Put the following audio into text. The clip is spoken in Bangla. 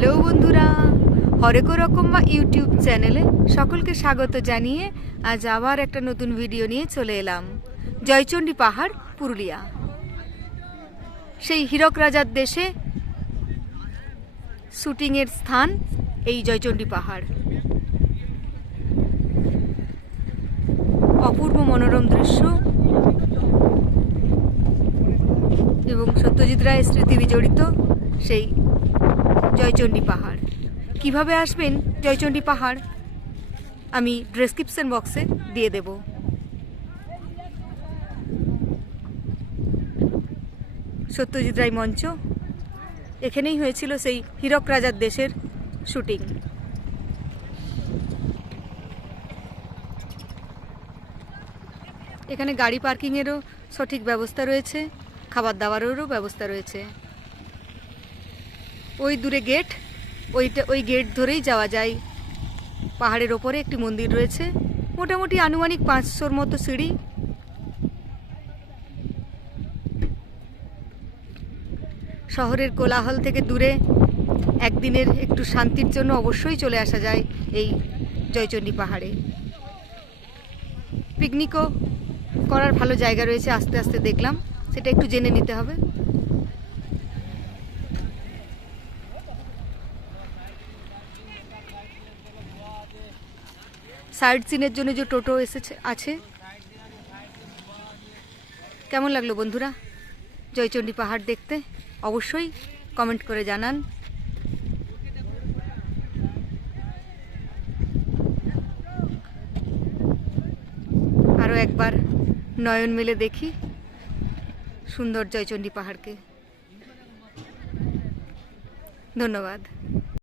হ্যালো বন্ধুরা, হরেক রকম বা ইউটিউব চ্যানেলে সকলকে স্বাগত জানিয়ে আজ আবার একটা নতুন ভিডিও নিয়ে চলে এলাম। জয়চণ্ডী পাহাড়, পুরুলিয়া। সেই হীরক রাজার দেশে শুটিংয়ের স্থান এই জয়চণ্ডী পাহাড়। অপূর্ব মনোরম দৃশ্য এবং সত্যজিৎ রায় স্মৃতি বিজড়িত। সেই জয়চণ্ডী পাহাড়। কীভাবে আসবেন জয়চণ্ডী পাহাড়? আমি ডেসক্রিপশন বক্সে দিয়ে দেব। সত্যজিৎ রায় মঞ্চ। এখানেই হয়েছিল সেই হীরক রাজার দেশের শুটিং। এখানে গাড়ি পার্কিংয়েরও সঠিক ব্যবস্থা রয়েছে, খাবার দাবারেরও ব্যবস্থা রয়েছে। ওই দূরে গেট, ওইটা, ওই গেট ধরেই যাওয়া যায়। পাহাড়ের ওপরে একটি মন্দির রয়েছে, মোটামুটি আনুমানিক পাঁচশোর মতো সিঁড়ি। শহরের কোলাহল থেকে দূরে একদিনের একটু শান্তির জন্য অবশ্যই চলে আসা যায় এই জয়চণ্ডী পাহাড়ে। পিকনিকও করার ভালো জায়গা রয়েছে, আস্তে আস্তে দেখলাম, সেটা একটু জেনে নিতে হবে। সাইড সিনের জন্য যে টোটো এসেছে, আছে? কেমন লাগল বন্ধুরা? জয়চণ্ডী পাহাড় দেখতে? অবশ্যই কমেন্ট করে জানান। আরও একবার নয়ন মেলে দেখি সুন্দর জয়চণ্ডী পাহাড়কে। ধন্যবাদ।